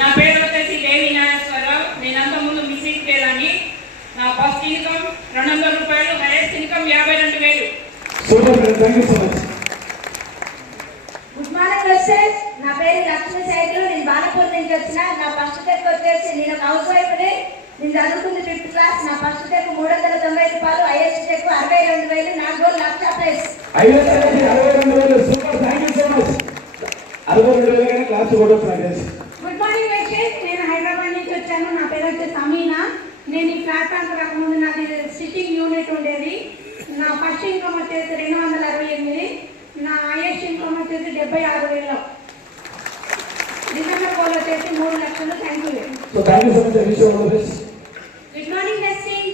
నా పేరు వచ్చేసి దేవి నాగేశ్వరరావు. నేను అంతకుముందు మిస్సింగ్ పేదని. నా ఫస్ట్ ఇన్కమ్ 200 రూపాయలు, highest income 52,000. Good morning versus. నా పేరు లక్ష్మీ సైకిల్. నేను బాలపూర్ నుంచి వచ్చిన. నా ఫస్ట్ టెక్ వచ్చేసి నేను హౌస్ వైఫ్ని. నేను చదువుకుంది 5th క్లాస్. నా ఫస్ట్ టెక్ 390 రూపాయలు, హైయెస్ట్ టెక్ 62,000. నా goal 1,00,000 price. 62,000. Super, thank you so much. 62,000 class కూడా ప్రైస్. Good morning versus. నేను హైదరాబాద్ నుంచి వచ్చాను. నా పేరు వచ్చేసి అమీనా. నేను ఈ ప్లాట్ఫామ్ రాకముందు నాది సిట్టింగ్ యూనిట్ ఉండేది. నా ఫస్ట్ ఇన్కమ్ వచ్చేసి 268. నా హైయెస్ట్ ఇన్కమ్ వచ్చేసి 76,000. డిసెంబర్ గోల్ వచ్చేసి 3 లక్షలు. Thank you. So thank you so much. Wish you all the best. Good morning vesting.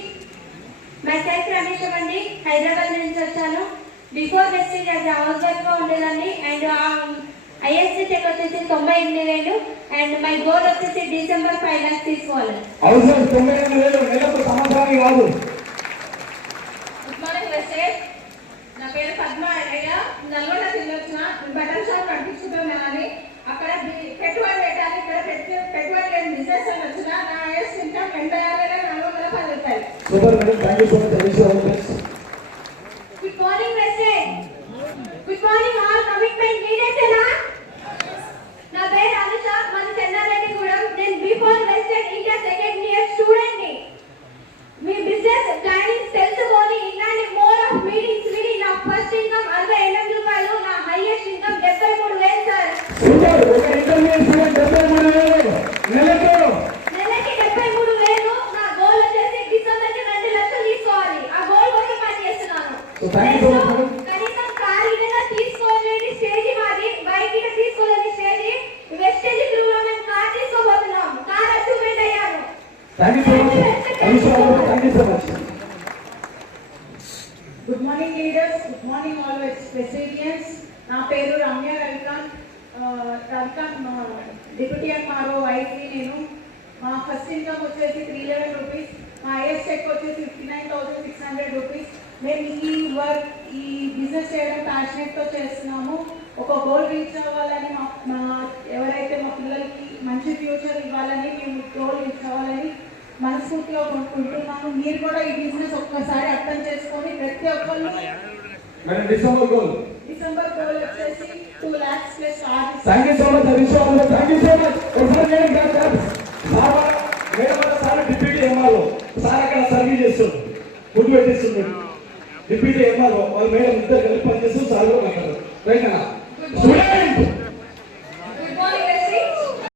Myself Ramesh అండి. హైదరాబాద్ నుంచి వచ్చాను. బిఫోర్ వెస్టింగ్ యాజ్ హౌస్ వైఫ్గా ఉండేదాన్ని. అండ్ హైయెస్ట్ చెక్ వచ్చేసి 98,000. అండ్ మై గోల్ వచ్చేసి డిసెంబర్ 5 lakhs తీసుకోవాలి. హౌస్ వైఫ్ 98,000 నెలకు సంవత్సరానికి కాదు. Good morning vesting. నా పేరు పద్మ అయ్య. నల్గొండ తిరిగొచ్చిన. బటన్ షాప్ నడిపిస్తున్నానని అక్కడ పెట్టుబడి పెట్టాలి. ఇక్కడ పెట్టుబడి లేని బిజినెస్ అని వచ్చిన. నా హైయెస్ట్ ఇన్కమ్ 86,410 రూపాయలు. Super madam, thank you so much. Wish you all the best. Good morning vesting. Good morning all. Commitment మీరేనా? నా పేరు అనుష. మన చెన్నారెడ్డిగూడెం. నేను before western India second year student ని. మీ బిజినెస్ ప్లానింగ్ తెలుసుకొని ఇలాంటి మోర్ ఆఫ్ మీటింగ్స్ విని నా ఫస్ట్ ఇన్కమ్ 68 రూపాయలు. నా హైయెస్ట్ ఇన్కమ్ 73,000 సార్. సూపర్. ఒక ఇంటర్వ్యూ స్టూడెంట్ 73,000 నెలకు. నెలకి 73,000. నా గోల్ వచ్చేసి డిసెంబర్ కి 2 లక్షలు తీసుకోవాలి. ఆ గోల్ కోసం పని చేస్తున్నాను. So thank you so much. కనీసం కార్ ఇదైనా తీసుకోలేని స్టేజ్ మాది. బైక్ ఇక తీసుకోలేని స్టేజ్. వెస్టేజ్ గ్రూప్ లో కార్ తీసుకోబోతున్నాం. కార్ అచీవ్మెంట్ అయ్యాను. Thank you so much. Wish you all the best. Thank you so much. Good morning leaders. Good morning all వెస్టేజియన్స్. నా పేరు రమ్య రవికాంత్. డిప్యూటీ ఎంఆర్ఓ వైఫ్ని నేను. మా ఫస్ట్ ఇన్కమ్ వచ్చేసి 311 రూపీస్. మా హైయెస్ట్ చెక్ వచ్చేసి 59,600 రూపీస్. మేము ఈ బిజినెస్ చేయడం ప్యాషనెట్తో చేస్తున్నాము. ఒక గోల్ రీచ్ అవ్వాలని, మా ఎవరైతే మా పిల్లలకి మంచి ఫ్యూచర్ ఇవ్వాలని, మేము గోల్ రీచ్ అవ్వాలని మనస్ఫూర్తిగా కొనుక్కుంటున్నాము. మీరు కూడా ఈ బిజినెస్ ఒక్కసారి అర్థం చేసుకొని ప్రతి ఒక్కళ్ళు డిసెంబర్ గోల్ వచ్చేసి 2 lakhs plus start. Thank you so much. Wish you all the best. Thank you so much. ఒకసారి మేడం గారు madam sir deputy MRO sir అక్కడ సర్వీస్ చేస్తారు, ఫుడ్ పెట్టిస్తున్నారు. డిప్యూటీ ఎంఆర్ఓ వాళ్ళు మేడం ఇద్దరు కలిపి పనిచేస్తూ సార్ కూడా మాట్లాడతారు. రైట్ అన్న.